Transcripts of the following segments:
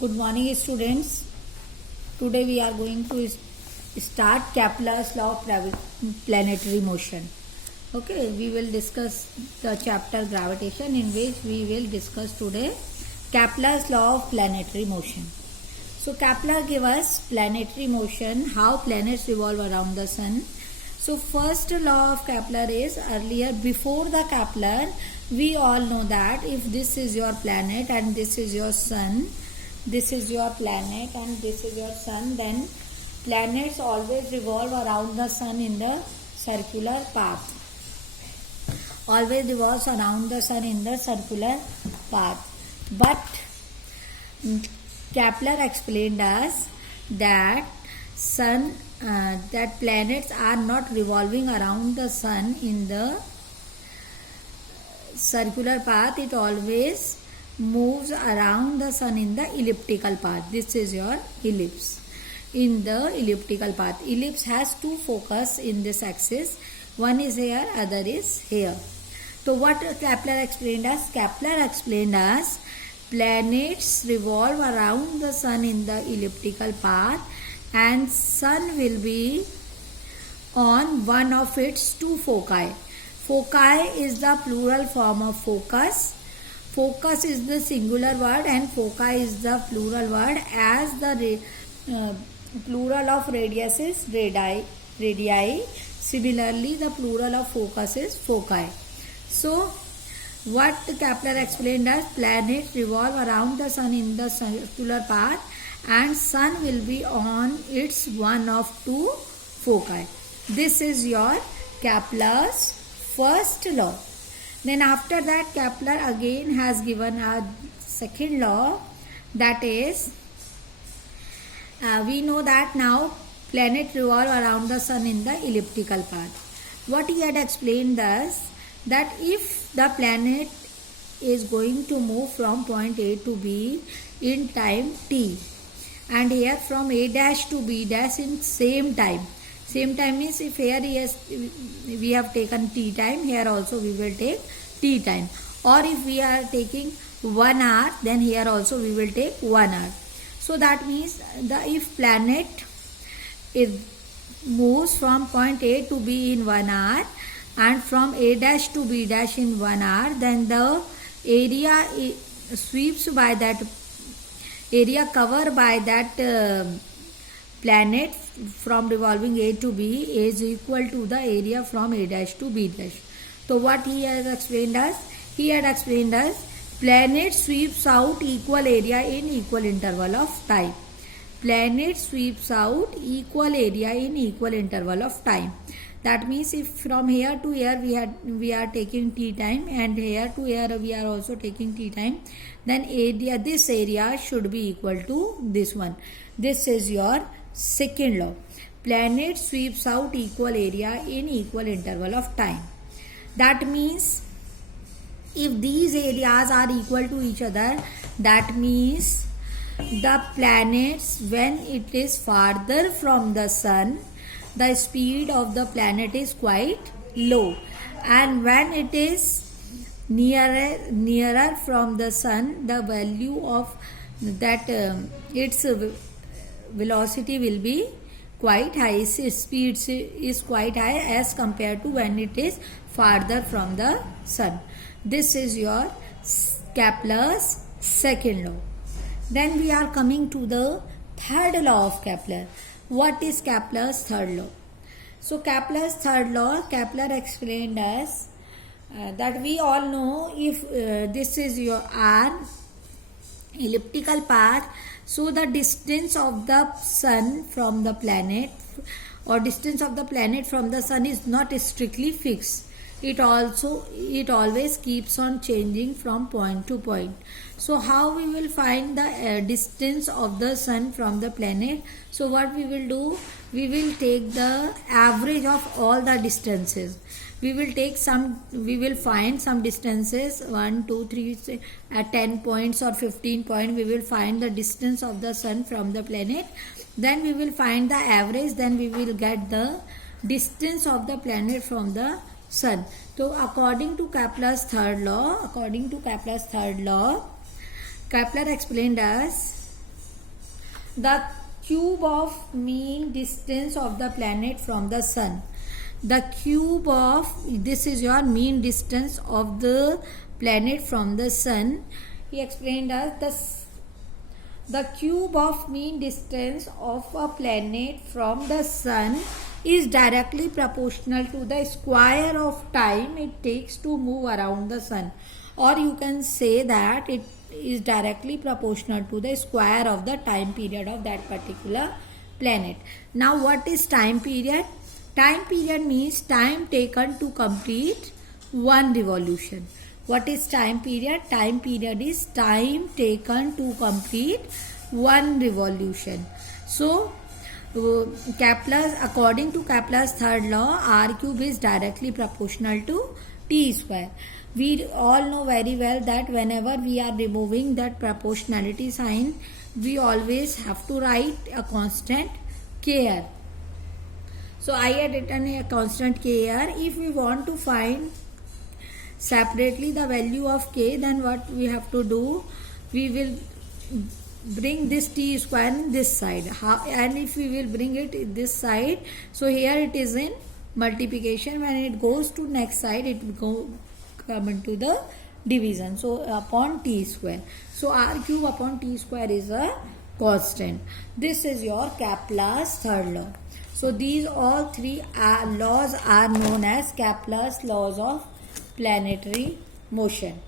Good morning, students. Today we are going to start Kepler's law of planetary motion. Okay, we will discuss the chapter gravitation, in which we will discuss today Kepler's law of planetary motion. So Kepler gave us planetary motion, how planets revolve around the sun. So first law of Kepler is, earlier before the Kepler, we all know that if this is your planet and this is your sun, this is your planet and this is your sun, then planets always revolve around the sun in the circular path. Always revolves around the sun in the circular path. But Kepler explained us that that planets are not revolving around the sun in the circular path. It always moves around the sun in the elliptical path. This is your ellipse. In the elliptical path, ellipse has two focus in this axis. One is here, other is here. So what Kepler explained us? Kepler explained us planets revolve around the sun in the elliptical path, and sun will be on one of its two foci. Foci is the plural form of focus. Focus is the singular word and foci is the plural word, as the plural of radius is radii. Similarly, the plural of focus is foci. So, what Kepler explained as, planets revolve around the sun in the circular path and sun will be on its one of two foci. This is your Kepler's first law. Then after that, Kepler again has given a second law, that is, we know that now planets revolve around the sun in the elliptical path. What he had explained thus, that if the planet is going to move from point A to B in time t, and here from A dash to B dash in same time. Same time means if here we have taken t time, here also we will take t time. Or if we are taking 1 hour, then here also we will take 1 hour. So that means if planet moves from point A to B in 1 hour and from A dash to B dash in 1 hour, then the area sweeps by that area covered by that planet from revolving A to B is equal to the area from A dash to B dash. So what he has explained us? He had explained us planet sweeps out equal area in equal interval of time. Planet sweeps out equal area in equal interval of time. That means if from here to here we are taking t time, and here to here we are also taking t time, then this area should be equal to this one. This is your second law. Planet sweeps out equal area in equal interval of time. That means if these areas are equal to each other, that means the planets, when it is farther from the sun, the speed of the planet is quite low, and when it is nearer from the sun, the value of that its velocity will be quite high. Its speed is quite high as compared to when it is farther from the sun. This is your Kepler's second law. Then we are coming to the third law of Kepler. What is Kepler's third law? So Kepler's third law, Kepler explained us that we all know if this is your R elliptical path, so the distance of the sun from the planet, or distance of the planet from the sun, is not strictly fixed. It always keeps on changing from point to point. So how we will find the distance of the sun from the planet? So what we will do, we will take the average of all the distances. We will find some distances, 1, 2, 3, at 10 points or 15 points, we will find the distance of the sun from the planet. Then we will find the average, then we will get the distance of the planet from the sun. So according to Kepler's third law, Kepler explained us the cube of mean distance of the planet from the sun. The cube of, this is your mean distance of the planet from the sun. He explained us the cube of mean distance of a planet from the sun is directly proportional to the square of time it takes to move around the sun, or you can say that it is directly proportional to the square of the time period of that particular planet. Now what is time period? Time period means time taken to complete one revolution. What is time period? Time period is time taken to complete one revolution. So Kepler's, according to Kepler's third law, r cube is directly proportional to t square. We all know very well that whenever we are removing that proportionality sign, we always have to write a constant k. So I had written a constant k here. If we want to find separately the value of k, then what we have to do, we will bring this t square in this side, and if we will bring it this side, so here it is in multiplication. When it goes to next side, it will come into the division, so upon t square. So r cube upon t square is a constant. This is your Kepler's third law. So these all three laws are known as Kepler's laws of planetary motion.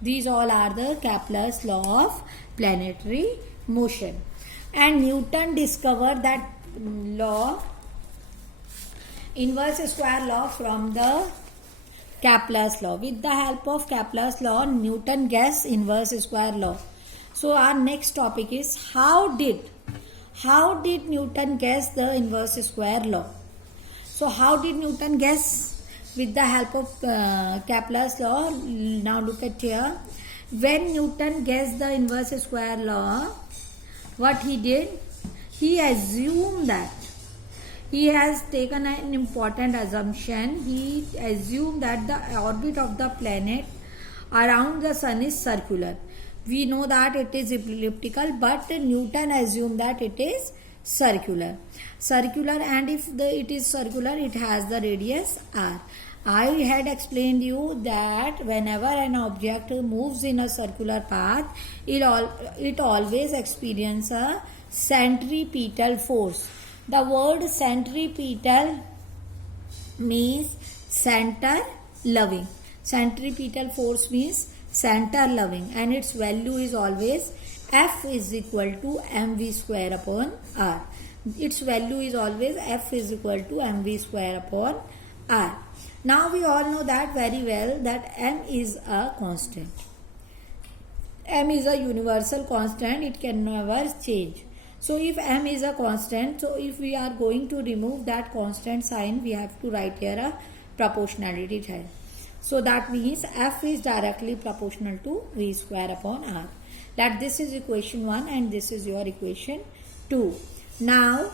These all are the Kepler's law of planetary motion. And Newton discovered that law, inverse square law, from the Kepler's law. With the help of Kepler's law, Newton guessed inverse square law. So our next topic is how did Newton guess the inverse square law? So how did Newton guess? With the help of Kepler's law. Now look at here. When Newton guessed the inverse square law, what he did? He assumed that, he has taken an important assumption. He assumed that the orbit of the planet around the sun is circular. We know that it is elliptical, but Newton assumed that it is circular. And if it is circular, it has the radius r. I had explained you that whenever an object moves in a circular path, it always experiences a centripetal force. The word centripetal means center loving. Centripetal force means center loving, and its value is always F is equal to mv square upon r. Its value is always F is equal to mv square upon r. Now we all know that very well that m is a constant. M is a universal constant, it can never change. So if m is a constant, so if we are going to remove that constant sign, we have to write here a proportionality sign. So that means F is directly proportional to v square upon r. That this is equation 1 and this is your equation 2. Now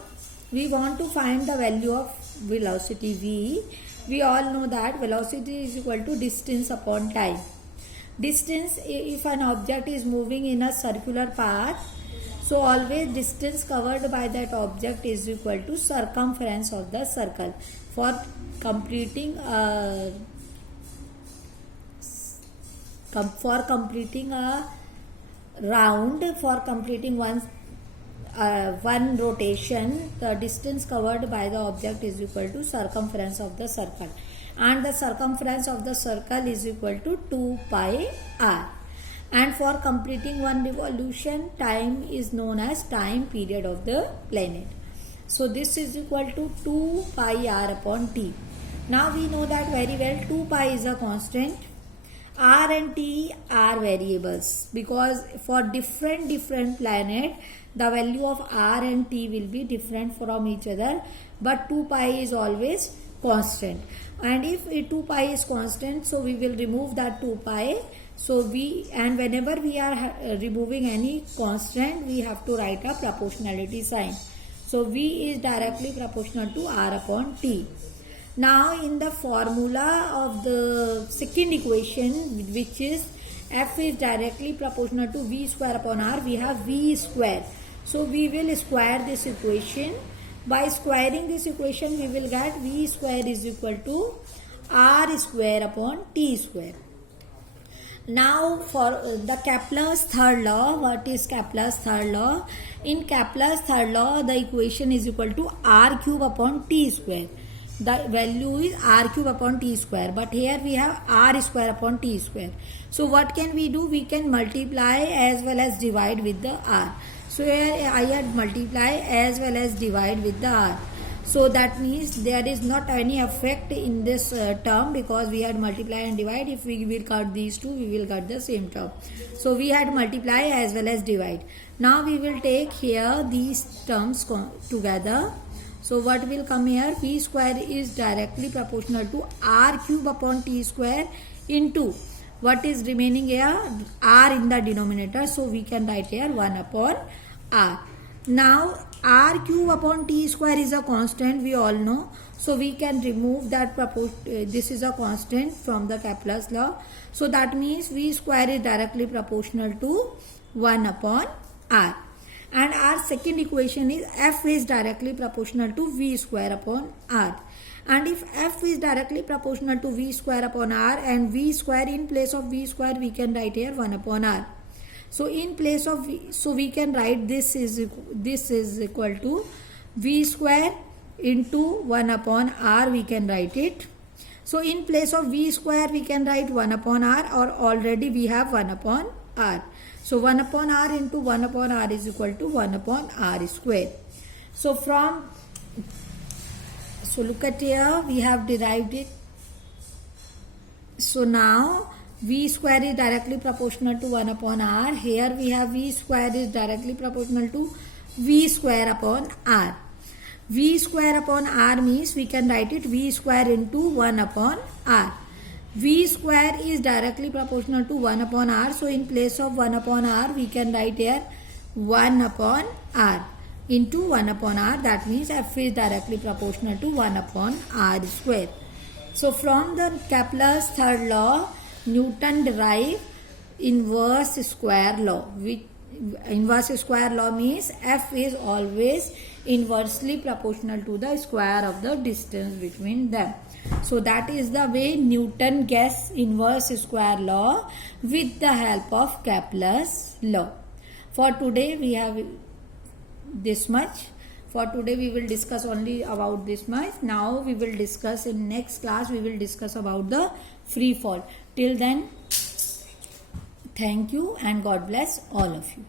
we want to find the value of velocity v. We all know that velocity is equal to distance upon time. Distance, if an object is moving in a circular path, so always distance covered by that object is equal to circumference of the circle. For completing a round, for completing one rotation, the distance covered by the object is equal to circumference of the circle, and the circumference of the circle is equal to 2 pi r. And for completing one revolution, time is known as time period of the planet. So this is equal to 2 pi r upon t. Now we know that very well 2 pi is a constant. R and T are variables, because for different planet the value of R and T will be different from each other, but 2 pi is always constant. And if 2 pi is constant, so we will remove that 2 pi. So and whenever we are removing any constant, we have to write a proportionality sign. So V is directly proportional to R upon T. Now in the formula of the second equation, which is F is directly proportional to V square upon R, we have V square. So we will square this equation. By squaring this equation, we will get v square is equal to r square upon t square. Now for the Kepler's third law, what is Kepler's third law? In Kepler's third law, the equation is equal to r cube upon t square. The value is r cube upon t square, but here we have r square upon t square. So what can we do? We can multiply as well as divide with the r. So here I had multiply as well as divide with the r. So that means there is not any effect in this term, because we had multiply and divide. If we will cut these two, we will get the same term. So we had multiply as well as divide. Now we will take here these terms together. So what will come here? V square is directly proportional to r cube upon t square into what is remaining here? R in the denominator. So we can write here 1 upon r. Now r cube upon t square is a constant, we all know. So we can remove that this is a constant from the Kepler's law. So that means v square is directly proportional to 1 upon r. And our second equation is f is directly proportional to v square upon r. And if f is directly proportional to v square upon r, and v square, in place of v square we can write here 1 upon r. So in place of v, so we can write this is equal to v square into 1 upon r, we can write it. So in place of v square we can write 1 upon r, or already we have 1 upon r. So 1 upon r into 1 upon r is equal to 1 upon r square. So look at here, we have derived it. So now v square is directly proportional to 1 upon r. Here we have v square is directly proportional to v square upon r. V square upon r means we can write it v square into 1 upon r. V square is directly proportional to 1 upon r. So in place of 1 upon r, we can write here 1 upon r into 1 upon r. That means f is directly proportional to 1 upon r square. So from the Kepler's third law, Newton derived inverse square law. Inverse square law means f is always inversely proportional to the square of the distance between them. So that is the way Newton gets inverse square law with the help of Kepler's law. For today we have this much. For today we will discuss only about this much. Now we will discuss in next class, we will discuss about the free fall. Till then, thank you and God bless all of you.